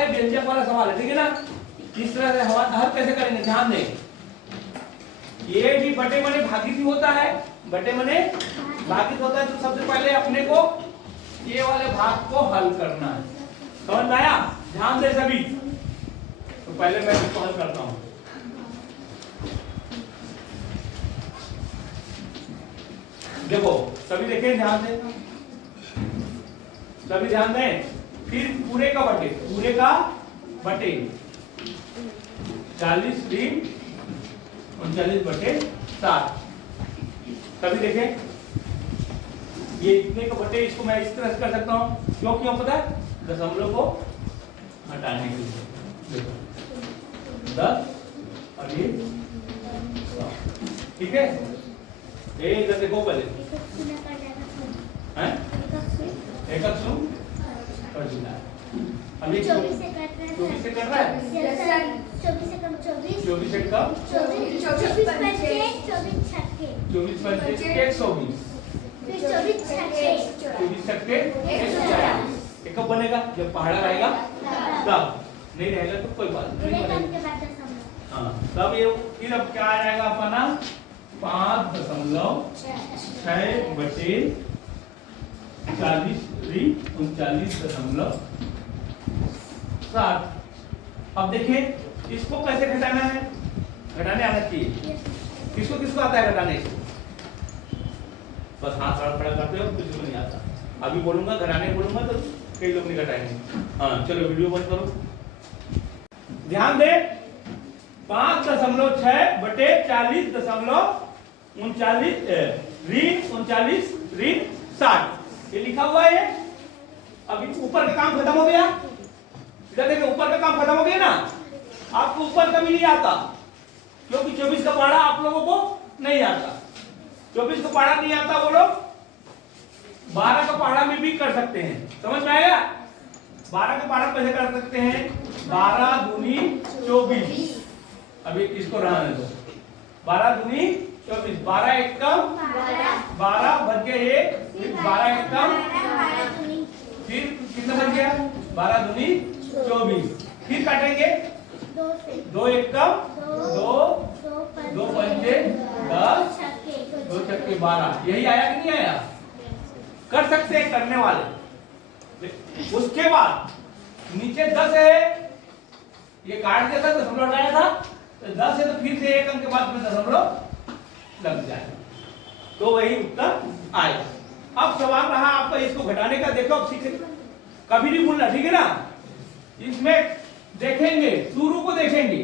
है, व्यंजक वाला सवाल है, ठीक है ना। इस तरह से हम हल कैसे करेंगे, ध्यान दें। ये भी बटे मने भागित ही होता है, बटे मने भागित होता है। तो सबसे पहले अपने को ये वाले भाग को हल करना है, समझ में आया? ध्यान दे सभी। तो पहले मैं इसको हल करता हूं। देखो सभी देखें, ध्यान दें, सभी ध्यान दें। फिर पूरे का बटे, पूरे का बटे 40 ऋण 39 बटे 7। सभी देखें, ये इतने का बटे, इसको मैं इस तरह से कर सकता हूं। क्यों पता है? दशमलव को हटाने के लिए। 10 और ये 100, ठीक है। ये इधर देखो पहले, हैं एक शू कर दिया। अब ये 24 से कर रहा है, 24 से कम 24, 24 से कम 24 24 छक्के 24 25 120, फिर 24 छक्के 24 छक्के 140। ये कब बनेगा? जब पहाड़ा रहेगा तब, नहीं रहेगा तो कोई बात नहीं बनेगा। हाँ, तब ये फिर अब क्या आ जाएगा अपना 5.6 बटे 40 ऋण 39.7। अब देखिए इसको कैसे घटाना है, घटाने आना चाहिए। किसको किसको आता है घटाने? बस हाथ खड़ा करते हो, किसी को नहीं आता। अभी बोलूंगा, घटाने बोलूंगा तो कई लोग नहीं घटाएंगे। हाँ चलो वीडियो बंद करो, ध्यान दे। 5.6 बटे 40.39 ऋण 39 ऋण 60, ये लिखा हुआ है। अभी ऊपर का काम खत्म हो गया, इधर देखिए ऊपर का काम खत्म हो गया ना। आपको ऊपर का भी नहीं आता, क्योंकि 24 का पहाड़ा आप लोगों को नहीं आता। 24 का पहाड़ा नहीं आता, वो लोग 12 का पहाड़ा में भी कर सकते हैं, समझ में आया? 12 का पहाड़ा कैसे कर सकते हैं? 12 दूनी 24। अभी इसको रहने दो। 12 दूनी 24, 12 एक कम 12 बच गए 1, फिर 12 एक कम, फिर कितना बच गया? 12 दूनी 24। फिर काटेंगे 2 एक कम 2, 2 पंजे 10, 2 छक्के 12। यही आया कि नहीं आया? कर सकते हैं करने वाले। उसके बाद नीचे 10 है, ये काट दिया था, दशमलव हटाया था, तो 10 है तो फिर से एक अंक के बाद में दशमलव लग जाएगा, तो वही उत्तर आएगा। अब सवाल रहा आपका इसको घटाने का। देखो अब सीखे, कभी नहीं भूलना, ठीक है ना। इसमें देखेंगे, शुरू को देखेंगे,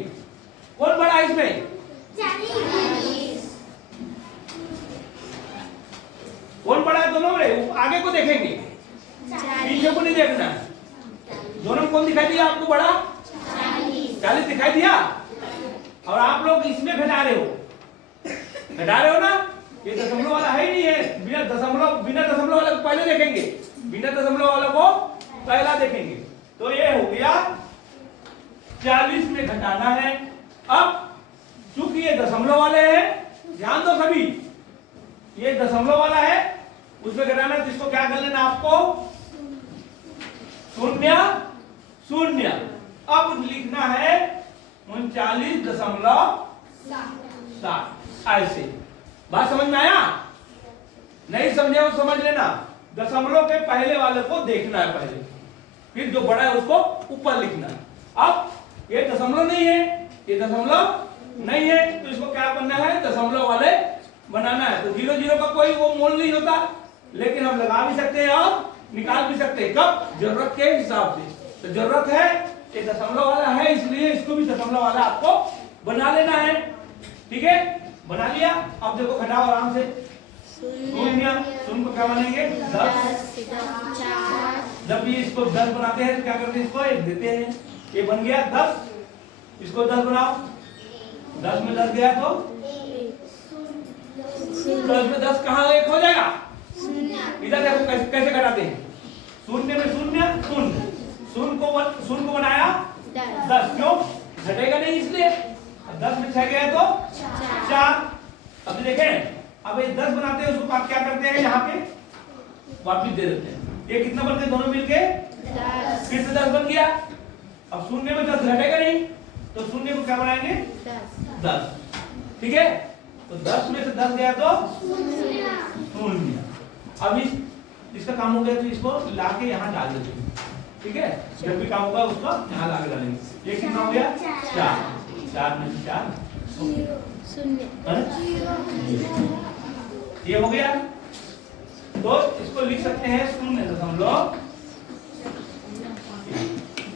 कौन बड़ा है इसमें? 40। कौन बड़ा है दोनों में? आगे को देखेंगे, पीछे को नहीं देखना। दोनों में कौन दिखाई दिया आपको बड़ा? 40 दिखाई दिया। और आप लोग इसमें घटा रहे हो ना। ये दशमलव वाला है ही नहीं है। बिना दशमलव वाले को पहले देखेंगे, बिना दशमलव वाले को पहला देखेंगे। तो ये हो गया 40 में घटाना है। अब चूंकि ये दशमलव वाले हैं, ध्यान दो सभी, ये दशमलव वाला है, उसमें घटाना है। जिसको क्या कर लेना आपको? 0 0। अब लिखना है 39.7। ऐसे बात समझ में आया? नहीं समझे वो समझ लेना। दशमलव के पहले वाले को देखना है पहले, फिर जो बड़ा है उसको ऊपर लिखना है। अब ये दशमलव नहीं है, ये दशमलव नहीं है, तो इसको क्या करना है? दशमलव वाले बनाना है। तो 0 0 का कोई वो मोल नहीं होता, लेकिन हम लगा भी सकते हैं और निकाल भी सकते हैं। कब? जरूरत के हिसाब से। तो जरूरत है, ये दशमलव वाला है, इसलिए इसको भी दशमलव वाला आपको बना लेना है, ठीक है। बना लिया। अब देखो घटाओ आराम से। शून्य को क्या बनेंगे? 10। जब भी इसको 10 बनाते हैं तो क्या करते हैं? इसको 1 देते हैं। ये बन गया 10। इसको 10 बनाओ। 10 में 10 गया तो 10 में 10 कहाँ 1 हो जाएगा? इधर देखो कैसे घटाते हैं। 0 में 0 0, शून्य को बनाया 10। क्यों? घटेगा नहीं इसलिए। 10 में 6 गया तो 4। अब देखें, अब ये 10 बनाते हैं, उसको आप क्या करते हैं? यहाँ पे वापिस दे देते हैं। ये कितना बनते हैं दोनों मिलके? 10। फिर से 10 बन गया, अब शून्य में 10 घटेगा नहीं, तो शून्य को क्या बनाएंगे? 10। ठीक है, तो 10 में से 10 गया तो शून्य। अब इसका काम हो गया तो इसको लाके यहाँ डाल देते हैं। ठीक है, जब भी काम होगा उसको यहाँ लाके डालेंगे। ये कितना हो गया? 4। 4 में से 4 शून्य। ये हो गया। तो इसको लिख सकते हैं 0.।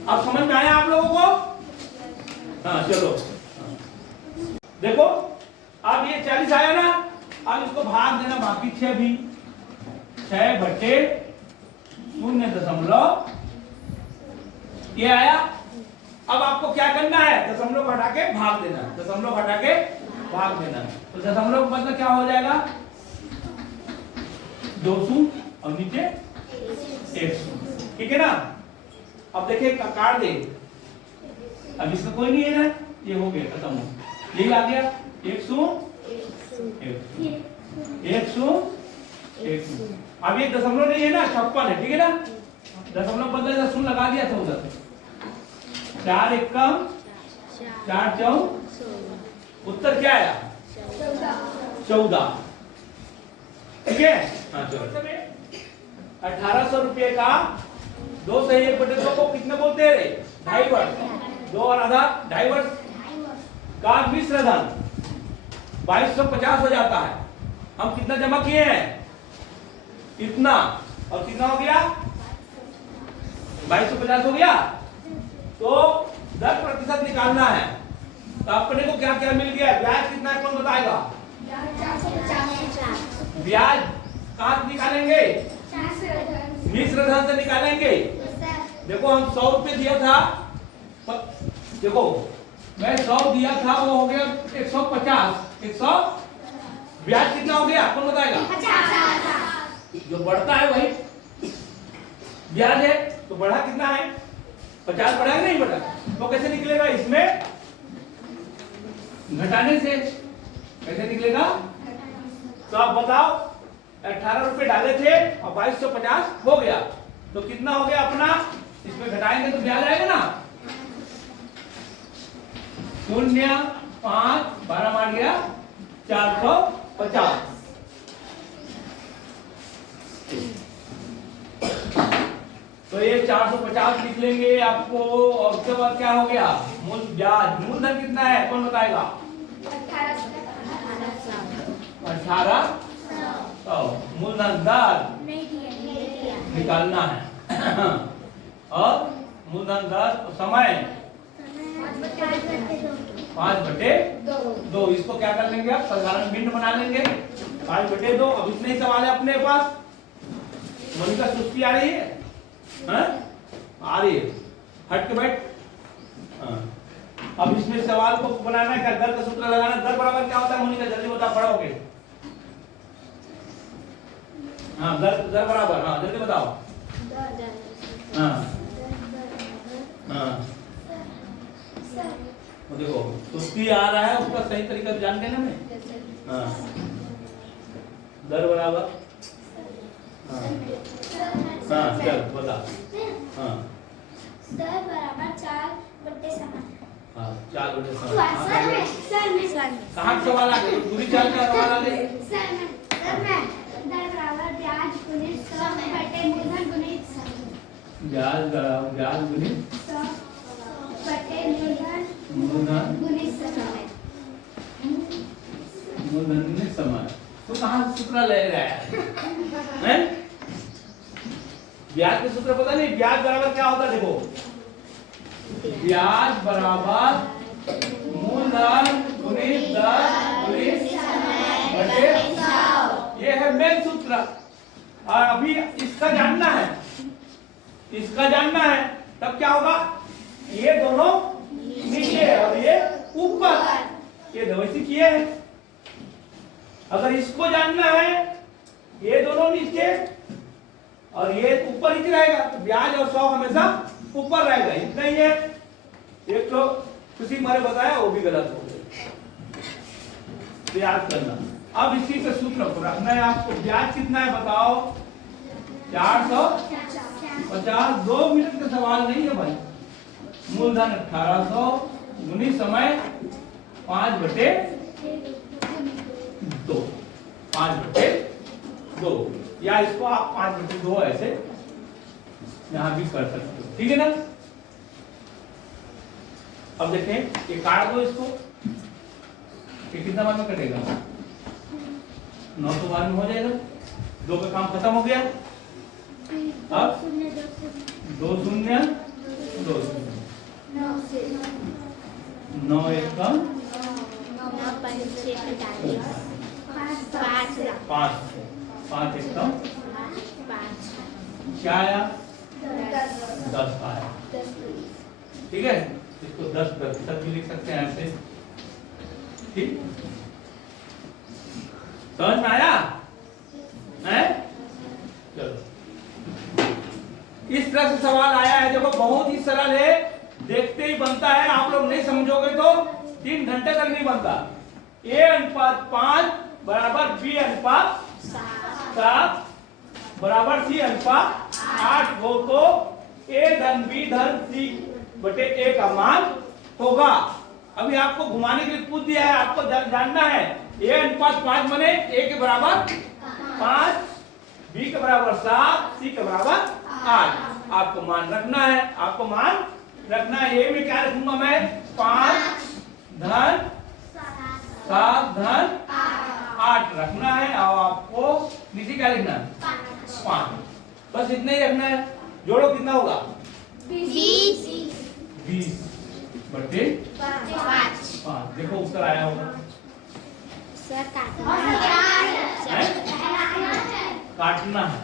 अब समझ में आया आप लोगों को? हाँ चलो, देखो अब ये 40 आया ना, अब इसको भाग देना बाकी 6 भी। 6/0.। ये आया। अब आपको क्या करना है? दशमलव हटा के भाग देना। दशमलव हटा के भाग देना। तो दशमलव मतलब क्या हो जाएगा? 200 और नीचे 100। ठीक है ना? अब देखिए काट दे। अब इसका कोई नहीं है ना, ये हो गया, खत्म हो। यही आ गया 100 100 100। अब ये दशमलव नहीं है ना, 56 है। ठीक है ना? दशमलव बदला, 0 लगा दिया था उधर। 4 एकम 4 चौ, उत्तर क्या आया? 14। ठीक है, हाँ चलो। 1800 रुपये का 2 से 1/2 को कितने बोलते हैं? 2.5 वर्ष। 2 और आधा 2.5 वर्ष का मिश्र धन 2250 हो जाता है। हम कितना जमा किए हैं? इतना। और कितना हो गया? 2250 हो गया। तो 10% निकालना है। तो अपने को क्या क्या मिल गया? ब्याज कितना है कौन बताएगा? 450। ब्याज कहाँ से निकालेंगे? मिश्र धन से निकालेंगे। देखो हम 100 रुपये दिया था, देखो मैं 100 दिया था, वो हो गया 150। 100 ब्याज कितना हो गया कौन बताएगा? 50। जो बढ़ता है वही ब्याज है। तो बढ़ा कितना है? 50 बढ़ा नहीं बढ़ा? तो कैसे निकलेगा? इसमें घटाने से। कैसे निकलेगा? तो आप बताओ, 18 रुपए डाले थे और 2250 हो गया, तो कितना हो गया अपना? इसमें घटाएंगे तो ब्याज आएगा ना। 0 5 12 मार गया 450। तो ये 450 लिख लेंगे आपको। और उसके बाद क्या हो गया? मूल ब्याज। मूलधन कितना है कौन बताएगा? 1800। मूलधन दर निकालना है। और मूलधन दर समय 5/2। इसको क्या कर लेंगे? आप साधारण भिन्न बना लेंगे। 5/2। अब इतने ही सवाल है अपने पास। मोनिका सुस्ती आ रही है? हाँ? आ रही है, हट के बैठ। हाँ। अब इसमें सवाल को बनाना है क्या? दर का सूत्र लगाना। दर बराबर क्या होता है मोनिका? जल्दी बताओ, पढ़ोगे? हाँ, दर बराबर, हाँ जल्दी बताओ। हाँ हाँ, तो देखो सुस्ती आ रहा है, उसका सही तरीका जान लेना में। हाँ, दर बराबर, हाँ हाँ चल बता। हाँ, दर बराबर 4/7। हाँ 4/7। सर में कहाँ का सवाल आ गया? पूरी चाल का सवाल आ गया। सर में दर बराबर ब्याज गुणित समय बटे मूलधन गुणित समय। ब्याज गुणित बटे मूलधन गुणित समय। मूलधन गुणित समय। तो कहाँ सूत्र ले रहा है? हैं? ब्याज का सूत्र पता नहीं? ब्याज बराबर क्या होता है? देखो, ब्याज बराबर मूलधन गुणित दर गुणित बटे। ये है मेन सूत्र। और अभी इसका जानना है, इसका जानना है, तब क्या होगा? ये दोनों नीचे और ये ऊपर, ये वैसे किए हैं। अगर इसको जानना है, ये दोनों नीचे और ये ऊपर ही रहेगा, तो ब्याज और 100 हमेशा ऊपर रहेगा। इतना ही है। एक तो किसी मारे बताया वो भी गलत हो गया, याद करना। अब इसी के सूत्र को रखना है आपको। ब्याज कितना है बताओ? 450। 2 मिनट का सवाल नहीं है भाई, मूलधन 1800 गुनी समय 5/2 5/2 या इसको आप 5/2 ऐसे यहां भी कर सकते हो, ठीक है ना। अब देखें ये काट दो इसको, ये कितना बार में कटेगा 900 बार में हो जाएगा। 2 का काम खत्म हो गया। अब 2 शून्य 2 शून्य 9 1 का 5 5 1 का क्या आया 10 आया, ठीक है। इसको 10% भी लिख सकते हैं ऐसे, ठीक। समझ में आया है? चलो इस तरह से सवाल आया है, देखो बहुत ही सरल है, देखते ही बनता है। आप लोग नहीं समझोगे तो 3 घंटे तक नहीं बनता। A/5 बराबर B/7 बराबर C/8 हो तो A धन B धन C बटे A का मान होगा। अभी आपको घुमाने के लिए पूछ दिया है, आपको जानना है A/5 बने A के बराबर 5, B के बराबर 7, C के बराबर 8। आपको मान रखना है, आपको मान रखना है। A में क्या रखूंगा मैं 5 धन 7 धन 8 रखना है, और आपको नीचे क्या लिखना है 5, बस इतना ही रखना है। जोड़ो कितना होगा 20 बटे 5। देखो उत्तर आया होगा। काटना है